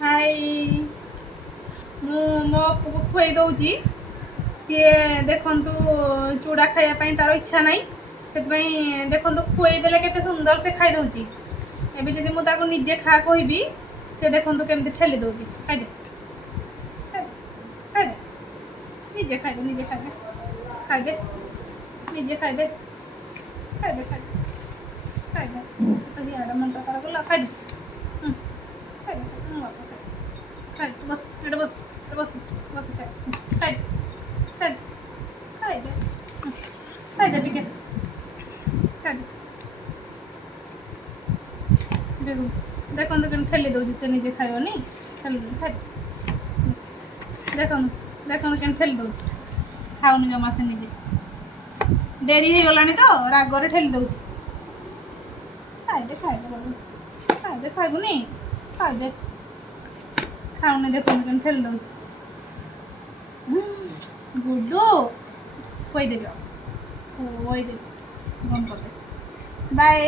हाय मु मो पुक खुई दौची सी देखु चूड़ा खायापी तार इच्छा ना से देखु खुईदेले के सुंदर से खाई दौची एवं जदि मुझे निजे खा कहि से देखु केमती ठेली दौची खाईदे खाईदे निजे खाईदे निजे खाईदे खाईदे निजे खाईदे खाईदे खाईदे खाईदे तो हियाड़ा मन तार गला खाईदे खाईदे खाईदे बस ये बस बस बस खाईदे खाईदे खाईदे खाईदे टिके खाईदे देखो देखो तो ठेली दौची से निजे खाइबनी ठेली दौची खाई देखो देखो के ठेली दौची खाऊनी जमा से निजे डेरी हो गलानी तो रागरे ठेली दौची खाईदे खाईदे खाईदे खाइबुनी खाईदे खाऊनी देखो के ठेली दौची गुड्डू खोई दे खोई दे बंद कर दे बाय।